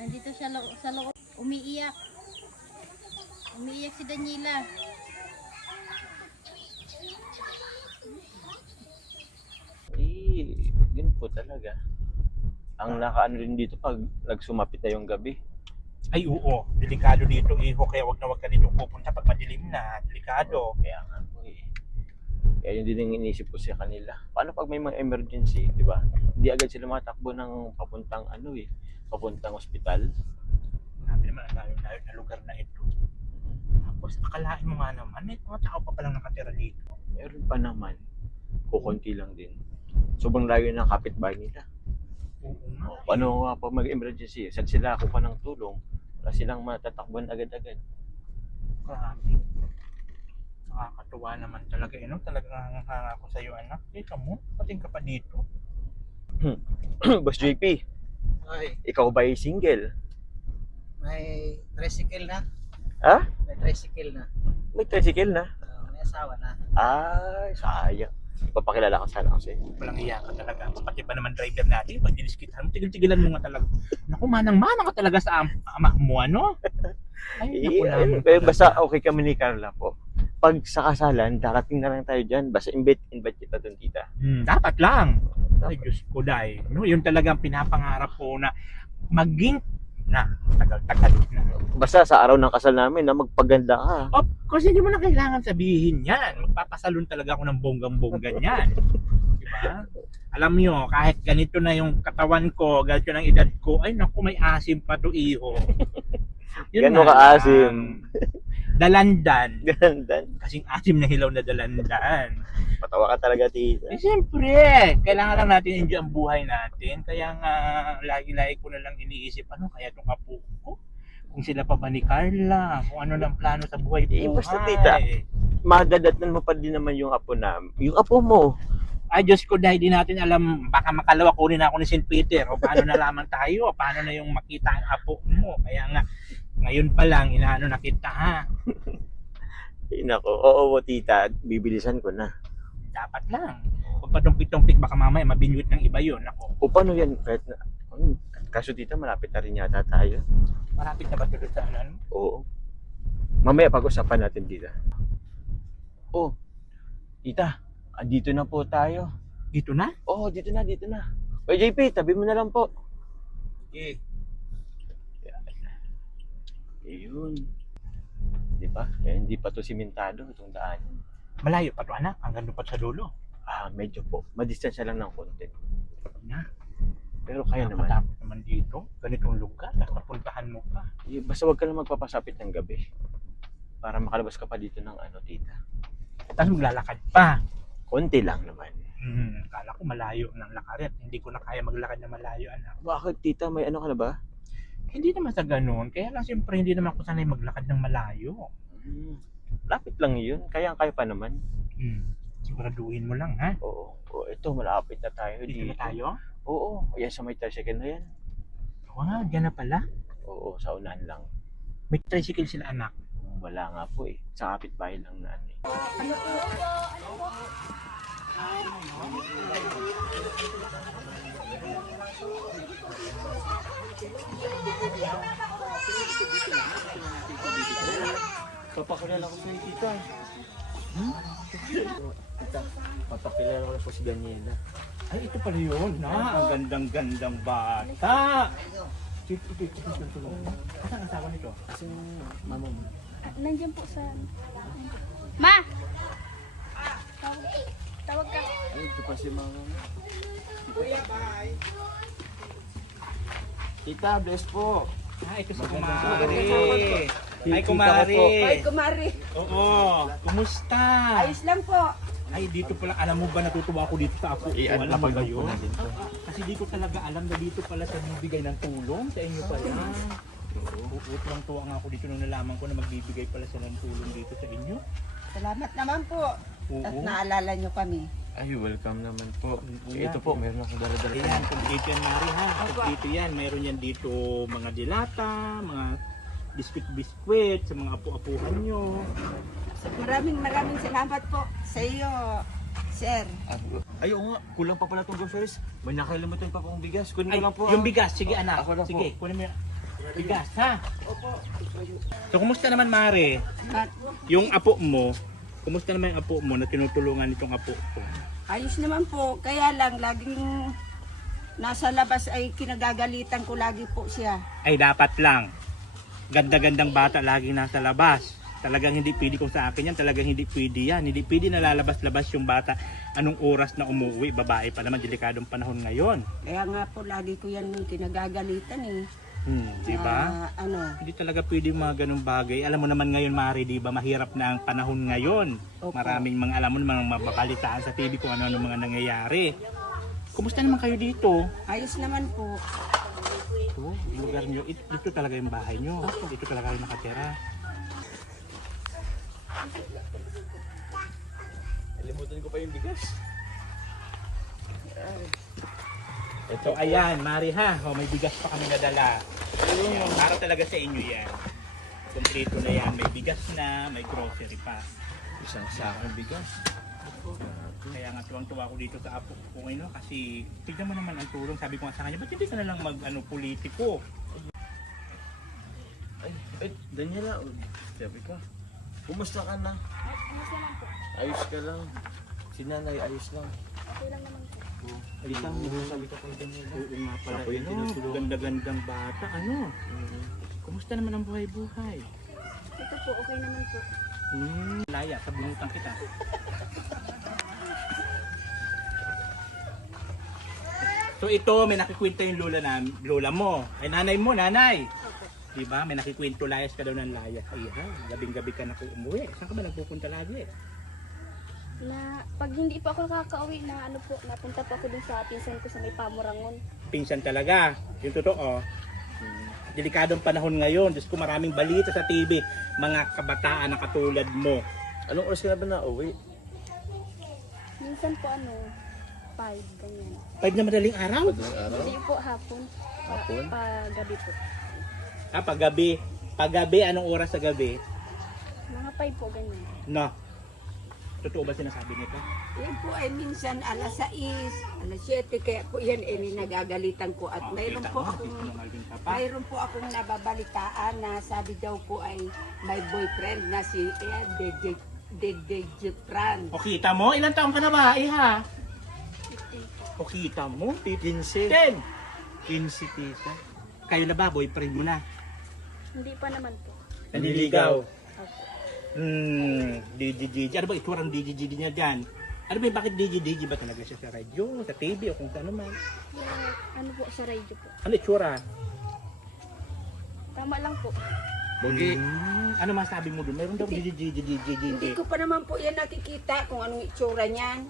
Nandito siya sa loob. Umiiyak. Umiiyak si Daniela. Yun po talaga. Ang nakaano rin dito pag nagsumapit na yung gabi. Ay oo, delikado dito iho. Kaya wag ka dito pupunta pag madilim na. Delikado. Kaya nga po eh. Kaya yun din ang inisip ko sa kanila. Paano pag may mga emergency, di ba? Hindi agad sila matakbo ng papuntang papuntang ospital. Sabi naman ang layo-layo na lugar na ito. Tapos akalain mo nga naman, may mga tao pa palang nakatira dito. Meron pa naman. Kukunti lang din. Sobrang layo ng kapitbahay nila. Oo nga. Paano nga pag mag-emergency? Saan sila ako pa ng tulong? Wala silang matatakban agad-agad. Grabe. Nakakatuwa naman talaga. Talagang hanga ako sa iyo, anak. Dito mo, pating ka pa dito. Boss JP, Ay, ikaw ba ay single? may tricycle na. Ha? May tricycle na. May tricycle na? May asawa na. Ay, sayang. Ipapakilala ko sana kasi. Walang iya ka talaga. Pati ba naman driver natin? Pag diniskitan mo, tigil-tigilan mo nga talaga. Naku, manang-manang ka talaga sa ama mo, ano? Ay, naku naman Pero talaga. basta okay kami ni Carla po. Pag sa kasalan, darating na lang tayo dyan. Basta invite kita dun, tita. Dapat lang. Ay, Diyos ko, Day. Yun talagang pinapangarap ko na maging tagal-tagal na. Basta sa araw ng kasal namin na magpaganda ka. Oh, kasi hindi mo na kailangan sabihin yan. Magpapasalon talaga ako ng bonggang-bonggan yan. Diba? Alam nyo, kahit ganito na yung katawan ko, ganito ng edad ko, ay naku, may asim pa to iho. Gano'n nga ka lang. asim. Dalandan. Gandan. Kasing asim na hilaw na dalandan. Patawa ka talaga, tita. Siyempre, kailangan lang natin enjoy ang buhay natin. Kaya nga, lagi-lagi ko na lang iniisip, ano kaya itong apo ko? Kung sila pa ba ni Carla? Kung ano ng plano sa buhay-buhay? Basta, tita. Madadatnan mo pa din naman yung apo yung apo mo. Ay, Diyos ko, dahil di natin alam, baka makalawa kunin ako ni St. Peter. O paano nalaman tayo? Paano na yung makita ang apo mo? Kaya nga, ngayon pa lang, inaano na kita, ha? Nako, oo, tita. Bibilisan ko na. Dapat lang. Huwag pa tumpik-tumpik, baka mamaya mabinyut ng iba yun. Ako, O paano yan? Kaso tita, malapit na rin yata tayo. marapit na ba ito sa ano? Oo. Mamaya pag-usapan natin, tita. Oh, tita, andito na po tayo. Dito na? Oh, dito na. Oy, JP, tabi mo na lang po. Eh, Ayun. Di ba? Hindi pa to simentado itong daan. malayo pa to, anak. Hanggang doon pa sa dulo. Medyo po. Madistansya lang ng konti. Na, Pero kaya naman. nakatapos naman dito. Ganitong lugar. Tapos napuntahan mo pa. Basta wag ka lang magpapasapit ng gabi. Para makalabas ka pa dito ng tita. Tapos maglalakad pa. Konti lang naman. Kala ko malayo ng lakaret. Hindi ko na kaya maglakad na malayo, anak. Bakit tita? May ka na ba? Hindi naman sa ganun. Kaya lang siyempre hindi naman ako sanay maglakad ng malayo. Lapit lang yun. Kaya pa naman. Siguraduhin mo lang, ha? Oo. Ito, malapit na tayo Dito na tayo? Oo. Yan sa may tricycle na yan. Wow, dyan na pala. Oo, sa unahan lang. May tricycle sila, anak. Wala nga po eh. Sa kapitbahay lang na Papakilala ko sa'yo, tita. Tita, papakilala ko na po si Daniela. Ay, ito pala yun, na. Ang gandang-gandang bata. Ito. Saan ang asawa nito? Kasi mama mo. Nandiyan po sa... Ma! Tawag ka. Ay, ito pa si mama mo. Tita, bless po. Ito si Magandang Kumari. gabi. Ay, Kumari. Ay, kumari. Oo. Kumusta? Ayos lang po. Ay, dito pala, alam mo ba natutuwa ako dito sa apo ko? Alam mo ba yun? natin to. Kasi di ko talaga alam na dito pala sa bibigay ng tulong sa inyo pala. Tuwang tuwa nga ako dito nung nalaman ko na magbibigay pala sa ng tulong dito sa inyo. Salamat naman po. At Oo. naalala nyo kami. Ay, welcome naman po. Kuya. Ito po, meron akong dala-dala. Ayan, complete yan, Mari, ha? Complete yan. Mayroon yan dito mga dilata, mga biskwit-biskwit sa mga apu-apuhan nyo. Maraming salamat po sa iyo, sir. Ay, oo nga. Kulang pa pala itong groceries. May nakalimutan pa pong bigas. Kunin ko Ay, lang po. yung bigas, sige anak. Ako na po. Sige, kunin mo yung bigas, ha? So, kumusta naman, Mari? At Yung apo mo, kumusta naman yung apo mo na tinutulungan itong apo ko? ayos naman po. Kaya lang, laging nasa labas ay kinagagalitan ko lagi po siya. Ay, dapat lang. Ganda-gandang bata laging nasa labas. Talagang hindi pwede kung sa akin yan. Talagang hindi pwede yan. Hindi pwede nalalabas-labas yung bata. Anong oras na umuwi? Babae pa naman. Delikadong panahon ngayon. Kaya nga po, lagi ko yan kinagagalitan eh. Diba? Na, ano, Hindi talaga pwede yung mga ganung bagay. Alam mo naman ngayon, Mari, di ba? Mahirap na ang panahon ngayon. Opo. Maraming mga, alam mo naman, mga mababalitaan sa TV kung ano-ano mga nangyayari. Kumusta naman kayo dito? ayos naman po. Ito, yung lugar nyo, dito talaga yung bahay nyo. Dito talaga kayo nakatira. Nalimutan ko pa yung bigas. So ayan, Mari ha, may bigas pa kami nadala. Ayan, para talaga sa inyo yan. Kompleto na yan, may bigas na, may grocery pa. Isang sakong bigas. Kaya nga tuwang-tuwa ako dito sa apo ko ngayon kasi tignan mo naman ang tulong. Sabi ko nga sa kanya, ba't hindi ka na lang politiko? Ay, Daniela, sabi ka. Kumusta ka na? Ayos ka lang. Si nanay, ayos lang. Okay lang naman po. Tita, sabi ka kay Daniela. Oo nga pala, Ako yung ano, tinutulungan. ganda-gandang bata, ano? Kumusta naman ang buhay-buhay? Ito po, okay naman po. Laya, sabunutan kita. So ito, may nakikwento yung lola mo. Ay nanay mo, nanay. Diba? May nakikwento, layas ka daw ng layas. Ay ha, gabing-gabi ka na umuwi. Saan ka ba nagpupunta lagi? Na pag hindi pa ako nakakauwi na ano po, napunta pa ako dun sa pinsan ko sa may Pamurangon. Pinsan talaga. Yung totoo. Delikadong panahon ngayon. Diyos ko, maraming balita sa TV. Mga kabataan na katulad mo. Anong oras ka na ba na uwi? Minsan po ano, 5 ganyan. 5 na madaling araw? Madaling araw? Hindi po hapon. Hapon? Pagabi po. Ah, paggabi. Paggabi, anong oras sa gabi? Mga 5 po ganyan. No. Totoo ba sinasabi nito? Yan po ay minsan alas 6, alas 7, kaya po yan eh nagagalitan ko. At mayroon po akong mayroon po akong nababalitaan na sabi daw po ay may boyfriend na si DJ Fran. O kita mo? Ilang taon ka na ba, iha? O kita mo? 15. 10. 15, tita. Kayo na ba? Boyfriend mo na? Hindi pa naman po. Nanliligaw. Opo. DJ. Ano ba itsura ng DJ niya dyan? Ano ba, bakit DJ ba talaga siya sa radyo, sa TV o kung saan naman? Ano po sa radio po. Ano itsura? Tama lang po. Bogi. Ano masabi mo doon? Meron daw DJ. Hindi ko pa naman po yan nakikita kung anong itsura niyan.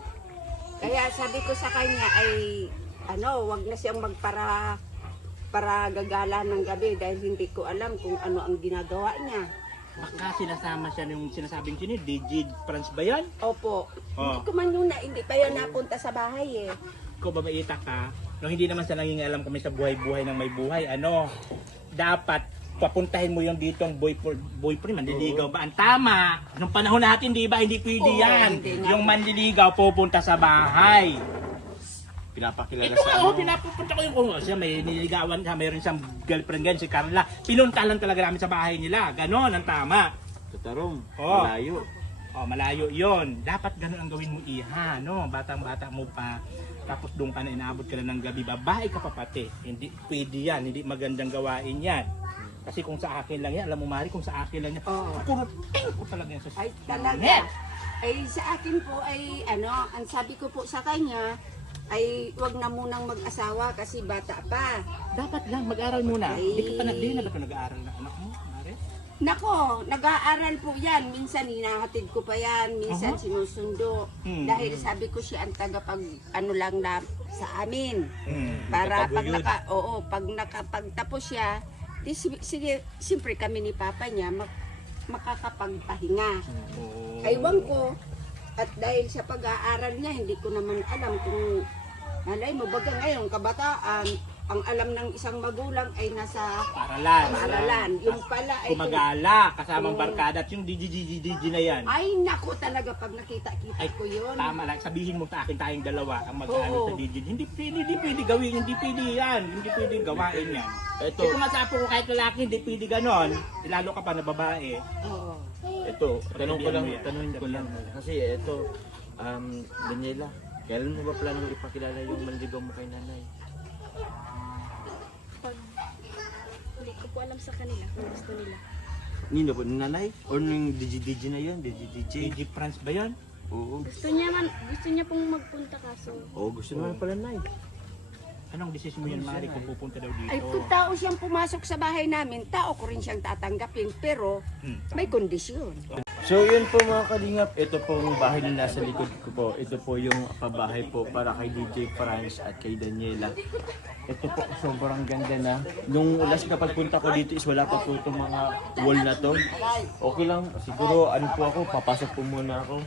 Kaya sabi ko sa kanya ay ano, wag na siyang para gagala ng gabi dahil hindi ko alam kung ano ang ginagawa niya. Baka sinasama siya yung sinasabing sino, DJ France ba yan? Opo. Oh. Hindi ko man yun na, hindi pa yan napunta sa bahay eh. Ikaw ba maita ka? No, hindi naman sa nanging alam kami sa buhay-buhay ng may buhay. Ano? Dapat papuntahin mo yung dito ang boyfriend, manliligaw ba? Ang tama! Nung panahon natin, di ba, hindi pwede Oo, yan. hindi nga. Yung manliligaw, pupunta sa bahay. Pinapakilala Ito sa nga, oh, pinapupunta ko yung kung siya may nililigawan siya, mayroon siyang girlfriend ganyan, si Carla. Pinunta lang talaga namin sa bahay nila. Ganon ang tama. Tatarong. Oh. Malayo. Oh, malayo yon. Dapat ganun ang gawin mo, iha, no? Batang-bata mo pa. Tapos doon ka na, inaabot ka na ng gabi. Babae ka pa pati. Hindi pwede yan. Hindi magandang gawain yan. Kasi kung sa akin lang yan, alam mo, Mari, kung sa akin lang yan, Oo. kurutin ko talaga yan sa Ay, talaga. Net. Ay, sa akin po ay, ang sabi ko po sa kanya, ay wag na munang mag-asawa kasi bata pa. Dapat lang, mag-aral muna. Ay. Hindi ka pa na ba nag-aaral na anak mo, Mari? Nako, nag-aaral po yan. Minsan hinahatid ko pa yan, minsan sinusundo. Dahil sabi ko siya ang tagapag lang na sa amin. Para pag nakapagtapos siya, di sige, siyempre kami ni Papa niya makakapagpahinga. Aywan ko, at dahil sa pag-aaral niya, hindi ko naman alam kung malay mo, baga ngayon, kabataan, ang alam ng isang magulang ay nasa paaralan. Yung pala ay Kumagala, kasamang barkada at yung DJ na yan. ay nako talaga pag nakita-kita ko yun. Tama lang, sabihin mo sa akin tayong dalawa ang mag-ano Oo. sa DJ. Hindi pwede gawin, hindi pwede yan. Hindi pwede gawain yan. Ito. Kung masapo ko kahit lalaki, hindi pwede ganon. Lalo ka pa na babae. Oo. Ito, tanong ko lang. Kasi ito, Daniela, kailan mo ba planong ipakilala yung manligaw mo kay nanay? Pag hindi ko po alam sa kanila kung gusto nila. Nino po, nanay? Or nung DJ na yun? DJ France ba yan? Oo. Gusto niya pong magpunta kaso. Oo, gusto naman pala, nay. Anong desisyon mo yan, Mari, kung pupunta daw dito? Ay kung tao siyang pumasok sa bahay namin, tao ko rin siyang tatanggapin, pero may kondisyon. So yun po mga kalingap, ito po yung bahay na nasa likod ko po. Ito po yung pabahay po para kay DJ France at kay Daniela. Ito po sobrang ganda na. Nung last na pagpunta ko dito is wala pa po itong mga wall na to. Okay lang, siguro ano po ako, papasok po muna ako.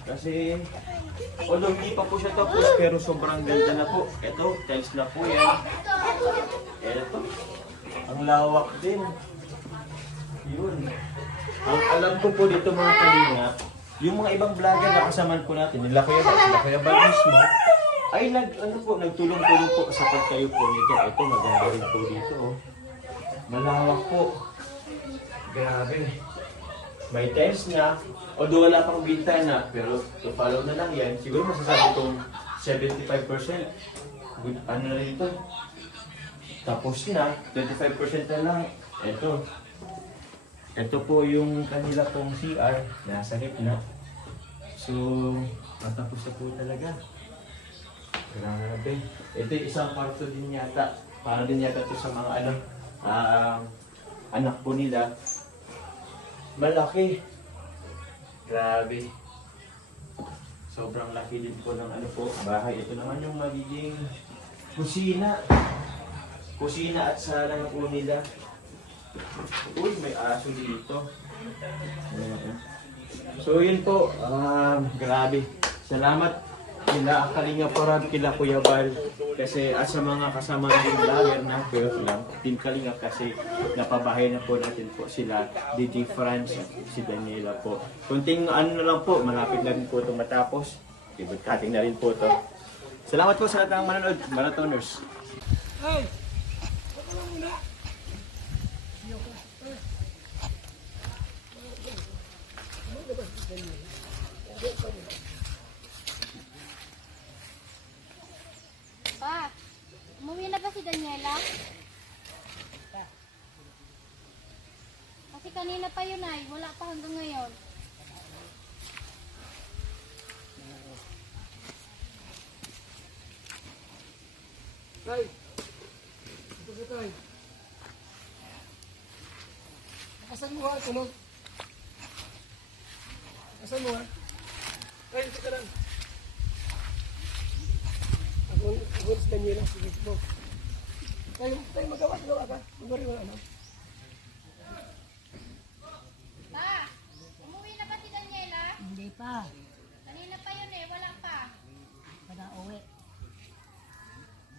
Kasi although hindi pa po siya tapos pero sobrang ganda na po. Ito, tiles na po yan. Ito, ang lawak din. Yun. Ang alam ko po dito mga kalinga, yung mga ibang vlogger na kasaman po natin, nila Kuya Bal mismo, ay nagtulong-tulong po sa pagtayo po nito. Ito, maganda rin po dito. Oh. Malawak po. Grabe. May tiles na, although wala pang bintana, pero to follow na lang yan, siguro masasabi kong 75%. Good, ano na rin ito? Tapos na, 25% na lang. Ito po yung kanila pong CR, nasa gitna. So, matapos na po talaga. Grabe. Ito yung isang kwarto din yata. Para din yata ito sa mga anak po nila. Malaki. Grabe. Sobrang laki din po ng bahay. Ito naman yung magiging kusina. Kusina at sala na po nila. Uy, may aso dito. So yun po, grabe. Salamat kila Kalinga Porab, kila Kuya Bal. Kasi sa mga kasama ng vlogger na pero lang, Team Kalinga kasi napabahay na po natin po sila, DJ France at si Daniela po. Kunting ano na lang po, malapit na rin po ito matapos. Ibig cutting na rin po ito. Salamat po sa lahat ng manonood, marathoners. Pa, umuwi na ba si Daniela? Kasi kanina pa yun ay, wala pa hanggang ngayon. Tay, ito si Tay. Asan mo ha? Tulog. Asan mo ha? Tay, ito ka lang. Ako si Daniela, sige po. Tay, magawa ka. Magawa mo ano? Pa, umuwi na ba si Daniela? Hindi pa. Kanina pa yun eh, wala pa. Pada uwi.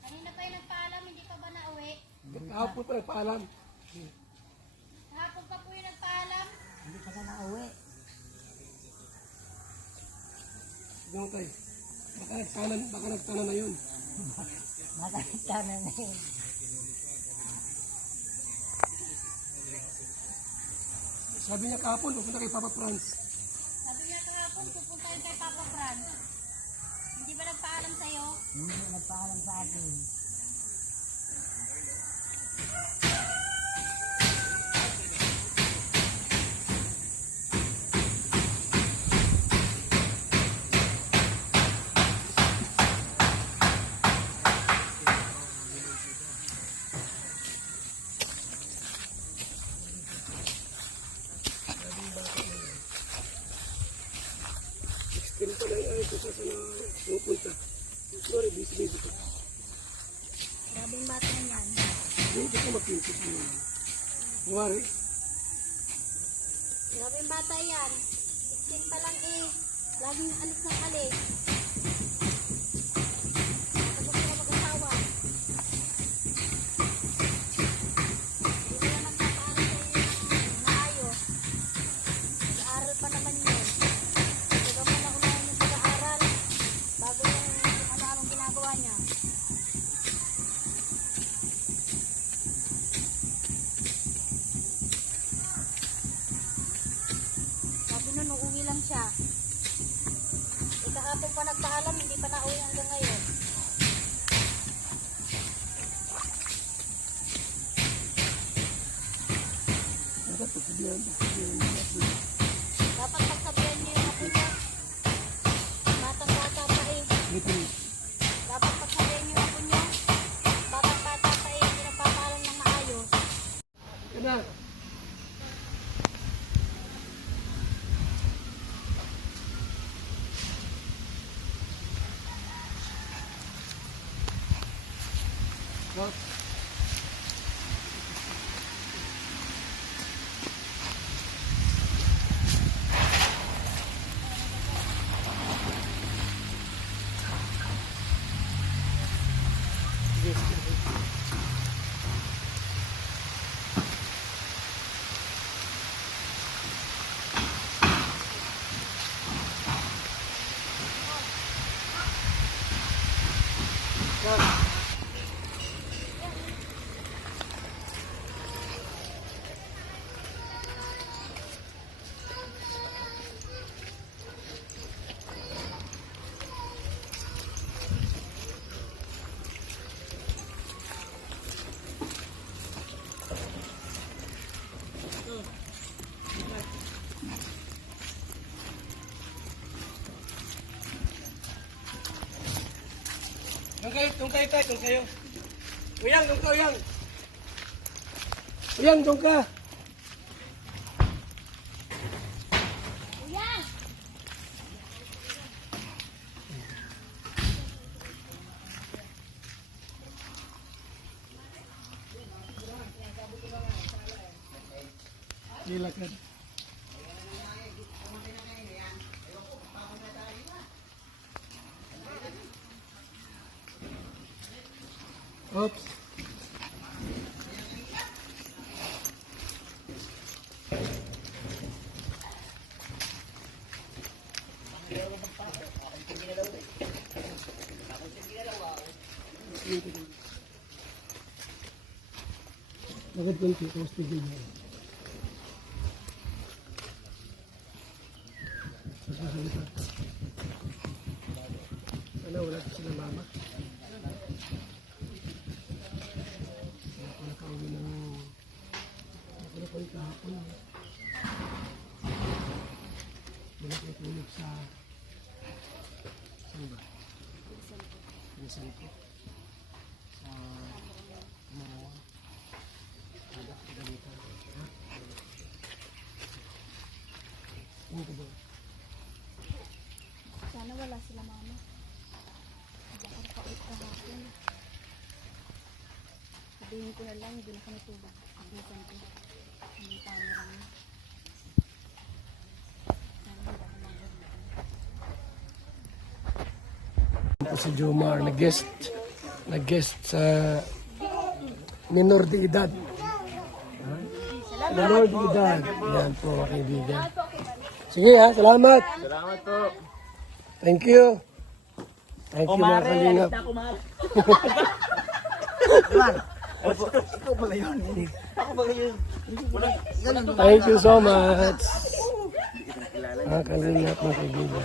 Kanina pa yun nagpaalam, hindi pa ba nauwi? Kahapon pa nagpaalam. Kahapon pa po yung nagpaalam. Hindi pa ka na uwi. Sige mo tay. Baka nagtanan na yun. Makakita na na yun. Sabi niya kahapon, pupunta kay Papa France. Sabi niya kahapon pupunta yun kay Papa Fran. Hindi ba nagpaalam sa'yo? Hindi nagpaalam sa akin. Extend pa lang ay kung saan pupunta. Sorry, busy pa. Grabing bata na yan. Hindi ko mapinsit mo. Mawari. Grabing bata yan. 16 pa lang eh. Laging alis ng alis. Tapos sila mag-asawa. Hindi na nagpapaalam sa inyo ng maayos. Nag-aaral pa naman yun. Baga mo na unahin yung pag-aaral. Bago yung ano-anong ginagawa niya. Sabi nun, uuwi lang siya. Kahapon pa nagpaalam, hindi pa nauwi hanggang ngayon. Dapat pagsabihan niyo yung apo niya. Batang-bata pa eh. Dapat pagsabihan niyo yung apo niya. Batang-bata pa eh, hindi nagpapaalam ng maayos. Kada. Doon kayo. Uyang, doon ka, uyang. Uyang, doon ka. Uyang! Dilakad. Oops. Bakit ganito? Tapos tigil mo. Ano, wala pa sila mama? Ako nakauwi ng... Ako nakauwi kahapon. Wala ko natulog sa... Saan ba? Pinsan ko. Sa... Marawa. Ada kagalitan. Ha? Ano ko ba? Sana wala sila mama. Hindi ako nakauwi kahapon. Sabihin ko na lang, hindi na kami tulog. Sabihin ko. Hindi camera mo. Sana hindi ako mag-video. Si Jomar nag-guest sa minor de edad. Minor de edad. Yan po mga kaibigan. Sige ha, salamat. Salamat po. Thank you. Thank you mga kalingap. Ikaw pala yun. Ako pala yun. Thank you so much. Mga kalingap mga kaibigan.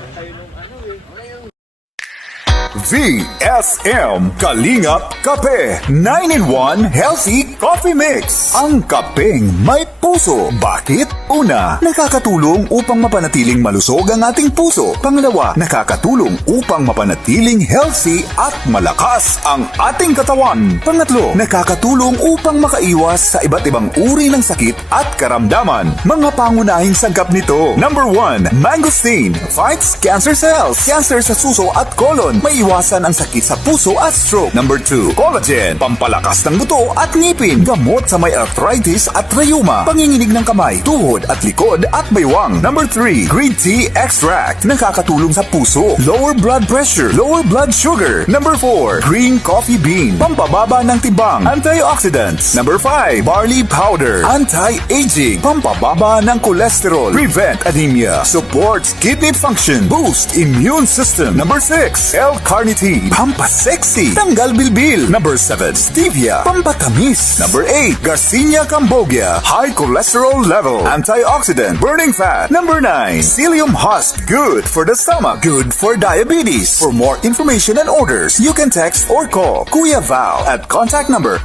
VSM Kalingap Kape 9-in-1 Healthy Coffee Mix. Ang kapeng may puso. Bakit? Una, nakakatulong upang mapanatiling malusog ang ating puso. Pangalawa, nakakatulong upang mapanatiling healthy at malakas ang ating katawan. Pangatlo, nakakatulong upang makaiwas sa iba't ibang uri ng sakit at karamdaman. Mga pangunahing sangkap nito. Number 1, mangosteen fights cancer cells. Cancer sa suso at colon. May iwasan ang sakit sa puso at stroke. Number 2, collagen, pampalakas ng buto at ngipin. Gamot sa may arthritis at rheuma. Panginginig ng kamay, tuhod at likod at baywang. Number 3, green tea extract, nakakatulong sa puso. Lower blood pressure, lower blood sugar. Number 4, green coffee bean, pampababa ng tibang, antioxidants. Number 5, barley powder, anti-aging, pampababa ng cholesterol, prevent anemia, supports kidney function, boost immune system. Number 6, L-carnitine, pampasexy, tanggal bilbil. Number 7, stevia, pampatamis. Number 8, Garcinia cambogia, high cholesterol level, antioxidant, burning fat. Number 9, psyllium husk, good for the stomach, good for diabetes. For more information and orders, you can text or call Kuya Val at contact number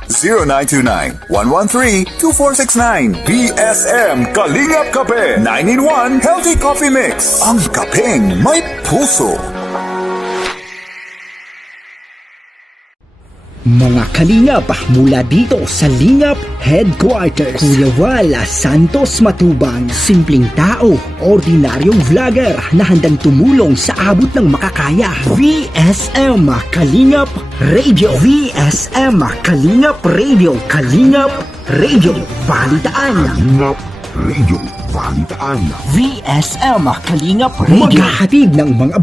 0929-113-2469. BSM Kalingap Kape 9-in-1 Healthy Coffee Mix. Ang kapeng may puso. Mga kalingap, mula dito sa Lingap Headquarters, Kuya Val Santos Matubang, simpleng tao, ordinaryong vlogger na handang tumulong sa abot ng makakaya. VSM Kalingap Radio, VSM Kalingap Radio, Kalingap Radio, Balitaan. Kalingap Radio, Balitaan. VSM Kalingap Radio, maghahatid ng mga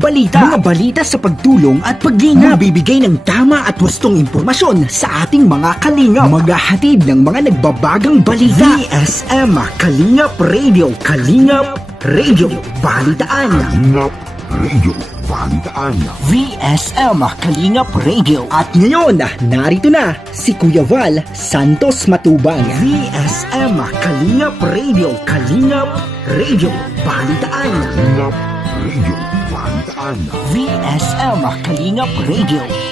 balita sa pagtulong at paglingap, bibigay ng tama at wastong impormasyon sa ating mga kalingap, maghahatid ng mga nagbabagang balita. VSM Kalingap Radio, Kalingap Radio, Balitaan. Kalingap Radio, Balitaan. VSM Kalingap Radio. At ngayon, narito na si Kuya Val Santos Matubang. VSM Kalingap Radio, Kalingap Radio, Balitaan. Kalingap Radio, Balitaan. VSM Kalingap Radio.